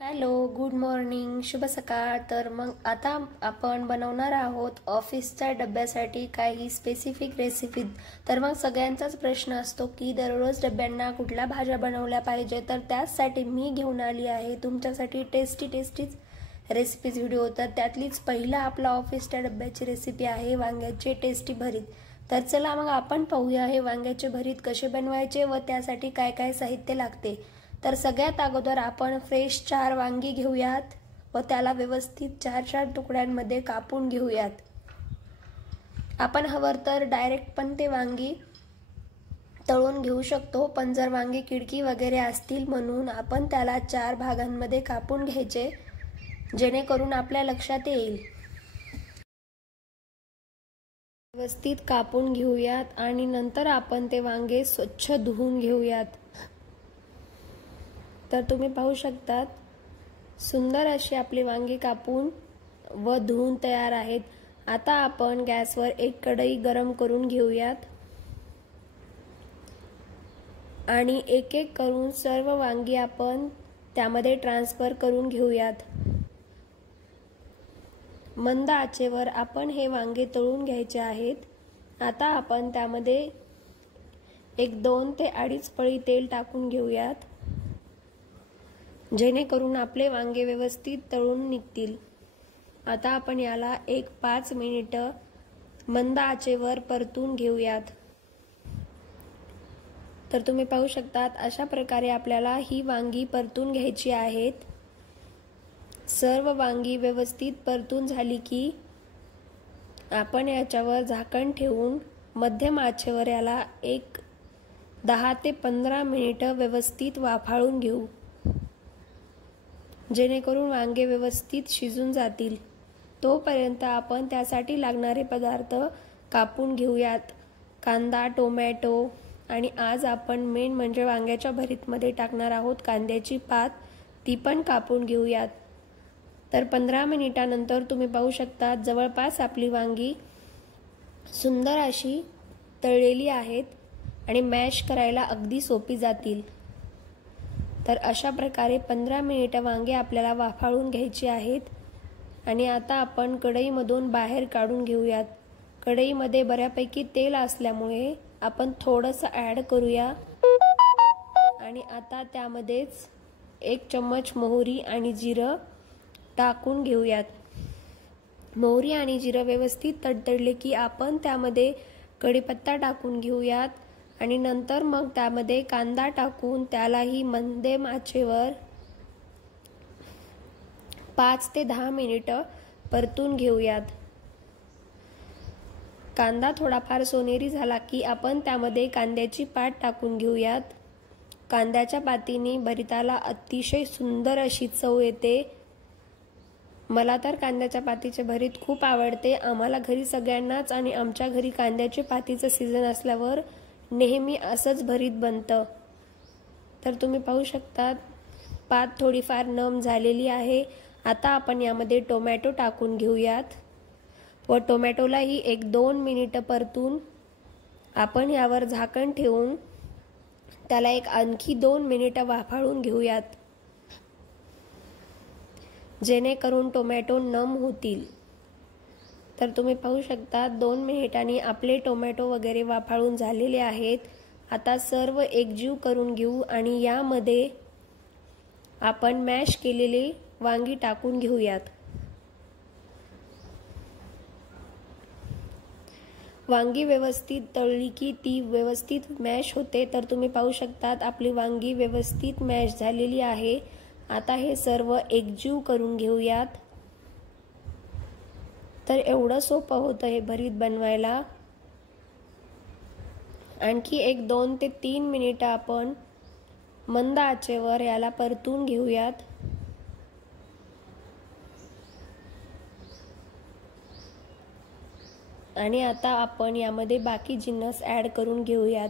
Hello, good morning, शुभ सकाळ. तर मग आता आपण बनवणार आहोत ऑफिसच्या डब्यासाठी काही स्पेसिफिक रेसिपी. तर मग सगळ्यांचाच प्रश्न असतो की दररोज डब्यांना कुठल्या भाज्या बनवल्या पाहिजे. तर त्यासाठी मी घेऊन आली आहे तुमच्यासाठी टेस्टीच रेसिपीज व्हिडिओ. तर त्यातलीच पहिला आपला ऑफिसच्या डब्याची रेसिपी आहे वांग्याचे टेस्टी भरीत. तर चला मग आपण पाहूया हे वांग्याचे भरीत कसे बनवायचे व त्यासाठी काय काय साहित्य लागते. तर सगळ्यात अगोदर आपण फ्रेश 4 वांगी घेऊयात व त्याला व्यवस्थित 4 तुकड्यांमध्ये कापून घेऊयात. आपण हवं तर डायरेक्ट पण ते वांगी तळून घेऊ शकतो, पण जर वांगी किडकी वगैरे असतील म्हणून आपण त्याला 4 भागांमध्ये कापून घ्यायचे, जेणेकरून आपल्या लक्षात येईल. व्यवस्थित कापून घेऊयात आणि नंतर आपण ते वांगे स्वच्छ धुवून घेऊयात. तर तुम्ही पाहू शकतात सुंदर अशी आपली वांगी कापून व धुवून तयार आहेत. आता आपण गॅसवर एक कढई गरम करून घेऊयात आणि एक एक करून सर्व वांगी आपण त्यामध्ये ट्रान्सफर करून घेऊयात. मंद आचेवर आपण हे वांगे तळून घ्यायचे आहेत. आता आपण त्यामध्ये 1-2 ते 2.5 पळी तेल टाकून घेऊयात, जेणेकरून आपले वांगे व्यवस्थित तळून निघतील. आता आपण याला 5 मिनिटं मंद आचेवर परतून घेऊयात. तर तुम्ही पाहू शकतात अशा प्रकारे आपल्याला ही वांगी परतून घ्यायची आहेत. सर्व वांगी व्यवस्थित परतून झाली की आपण याच्यावर झाकण ठेवून मध्यम आचेवर याला 10 ते 15 मिनिटं व्यवस्थित वाफाळून घेऊ, जेणेकरून वांगे व्यवस्थित शिजून जातील. तोपर्यंत आपण त्यासाठी लागणारे पदार्थ कापून घेऊयात. कांदा, टोमॅटो आणि आज आपण मेन म्हणजे वांग्याच्या भरीतमध्ये टाकणार आहोत कांद्याची पात, ती पण कापून घेऊयात. तर 15 मिनिटानंतर तुम्ही पाहू शकता जवळपास आपली वांगी सुंदर अशी तळलेली आहेत आणि मॅश करायला अगदी सोपी जातील. तर अशा प्रकारे 15 मिनिटं वांगे आपल्याला वाफाळून घ्यायची आहेत. आणि आता आपण कढईमधून बाहेर काढून घेऊयात. कढईमध्ये बऱ्यापैकी तेल असल्यामुळे आपण थोडंसं ॲड करूया आणि आता त्यामध्येच 1 चम्मच मोहरी आणि जिरं टाकून घेऊयात. मोहरी आणि जिरं व्यवस्थित तडतडले की आपण त्यामध्ये कढीपत्ता टाकून घेऊयात आणि नंतर मग त्यामध्ये कांदा टाकून त्यालाही मंदम आचेवर 5 ते 10 मिनिटं परतून घेऊयात. कांदा थोडाफार सोनेरी झाला की आपण त्यामध्ये कांद्याची पात टाकून घेऊयात. कांद्याच्या पातीने भरिताला अतिशय सुंदर अशी चव येते. मला तर कांद्याच्या पातीचे भरीत खूप आवडते. आम्हाला घरी सगळ्यांनाच आणि आमच्या घरी कांद्याच्या पातीचं सीझन असल्यावर नेहमी असंच भरीत बनतं. तर तुम्ही पाहू शकता पात थोडीफार नम झालेली आहे. आता आपण यामध्ये टोमॅटो टाकून घेऊयात व टोमॅटोलाही 1-2 मिनिटं परतून आपण यावर झाकण ठेवून त्याला आणखी 2 मिनिटं वाफाळून घेऊयात, जेणेकरून टोमॅटो नम होतील. तर तुम्ही पाहू शकता 2 मिनिटांनी आपले टोमॅटो वगैरे वाफाळून झालेले आहेत. आता सर्व एकजीव करून घेऊ आणि यामध्ये आपण मॅश केलेले वांगी टाकून घेऊयात. वांगी व्यवस्थित तळली की ती व्यवस्थित मॅश होते. तर तुम्ही पाहू शकता आपली वांगी व्यवस्थित मॅश झालेली आहे. आता हे सर्व एकजीव करून घेऊयात. तर एवढं सोपं होतं हे भरीत बनवायला. आणखी 1-2 ते 3 मिनिटं आपण मंद आचेवर याला परतून घेऊयात. आणि आता आपण यामध्ये बाकी जिन्नस ॲड करून घेऊयात.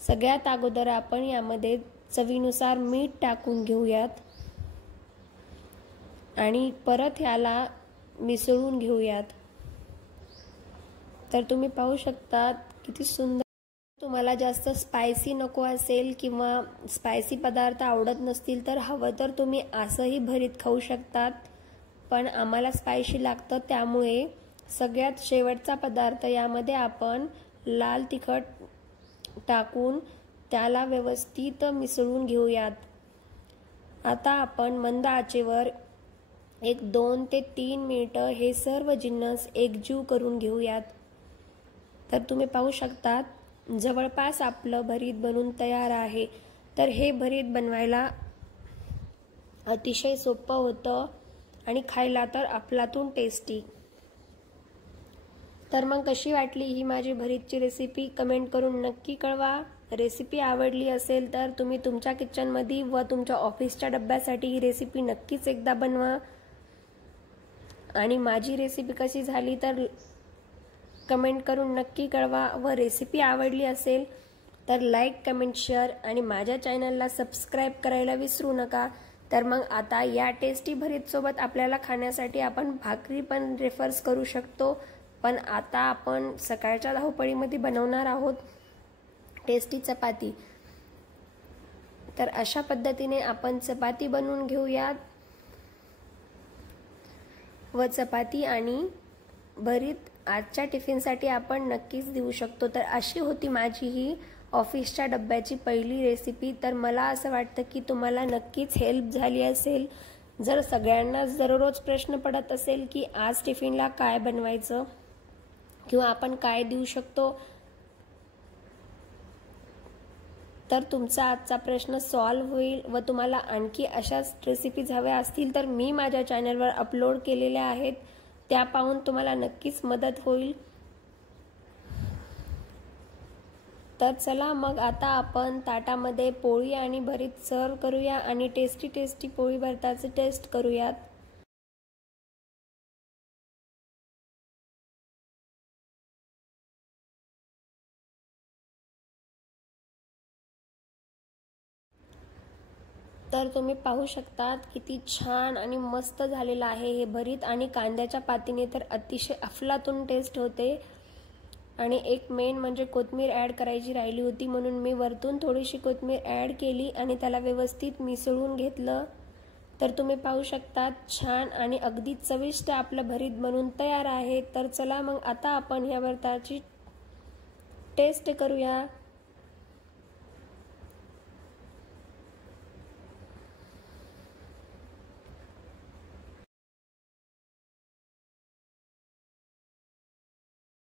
सगळ्यात अगोदर आपण यामध्ये चवीनुसार मीठ टाकून घेऊयात आणि परत याला मिसळून घेऊयात. तर तुम्ही पाहू शकता किती सुंदर तुम्हाला जास्त स्पायसी नको असेल किंवा स्पायसी पदार्थ आवडत नसतील तर हवं तर तुम्ही असंही भरीत खाऊ शकतात, पण आम्हाला स्पायसी लागतं त्यामुळे सगळ्यात शेवटचा पदार्थ यामध्ये आपण लाल तिखट टाकून त्याला व्यवस्थित मिसळून घेऊयात. आता आपण मंद आचेवर 2 ते 3 मिनिटं हे सर्व जिन्नस एकजीव करून घेऊयात. तर तुम्ही पाहू शकता जवळपास आपलं भरीत बनून तयार आहे. तर हे भरीत बनवायला अतिशय सोपं होतं आणि खायला तर अफलातून टेस्टी. तर मग कशी वाटली ही माझी भरीतची रेसिपी कमेंट करून नक्की कळवा. रेसिपी आवडली असेल तर तुम्ही तुमच्या किचनमध्ये व तुमच्या ऑफिसच्या डब्यासाठी ही रेसिपी नक्कीच एकदा बनवा. आणि माझी रेसिपी कशी झाली तर कमेंट करून नक्की कळवा. व रेसिपी आवडली असेल तर लाईक, कमेंट, शेअर आणि माझ्या चॅनलला सबस्क्राईब करायला विसरू नका. तर मग आता या टेस्टी भरीतसोबत आपल्याला खाण्यासाठी आपण भाकरी पण रेफर्स करू शकतो. पण आता आपण सकाळच्या धावपळीमध्ये बनवणार आहोत टेस्टी चपाती. तर अशा पद्धतीने आपण चपाती बनवून घेऊयात व चपाती आणि भरीत आजच्या टिफिनसाठी आपण नक्कीच देऊ शकतो. तर अशी होती माझी ही ऑफिसच्या डब्याची पहिली रेसिपी. तर मला असं वाटतं की तुम्हाला नक्कीच हेल्प झाली असेल. जर सगळ्यांनाच दररोज प्रश्न पडत असेल की आज टिफिनला काय बनवायचं किंवा आपण काय देऊ शकतो, तर तुमचा आजचा प्रश्न सॉल्व्ह होईल. व तुम्हाला आणखी अशाच रेसिपीज हव्या असतील तर मी माझ्या चॅनलवर अपलोड केलेल्या आहेत, त्या पाहून तुम्हाला नक्कीच मदत होईल. तर चला मग आता आपण ताटामध्ये पोळी आणि भरीत सर्व करूया आणि टेस्टी पोळी भरताचे टेस्ट करूयात. तर तुम्ही पाहू शकतात किती छान आणि मस्त झालेलं आहे हे भरीत. आणि कांद्याच्या पातीने तर अतिशय अफलातून टेस्ट होते. आणि एक मेन म्हणजे कोथिंबीर ॲड करायची राहिली होती, म्हणून मी वरतून थोडीशी कोथिंबीर ॲड केली आणि त्याला व्यवस्थित मिसळून घेतलं. तर तुम्ही पाहू शकतात छान आणि अगदी चविष्ट आपलं भरीत बनून तयार आहे. तर चला मग आता आपण ह्या भरताची टेस्ट करूया.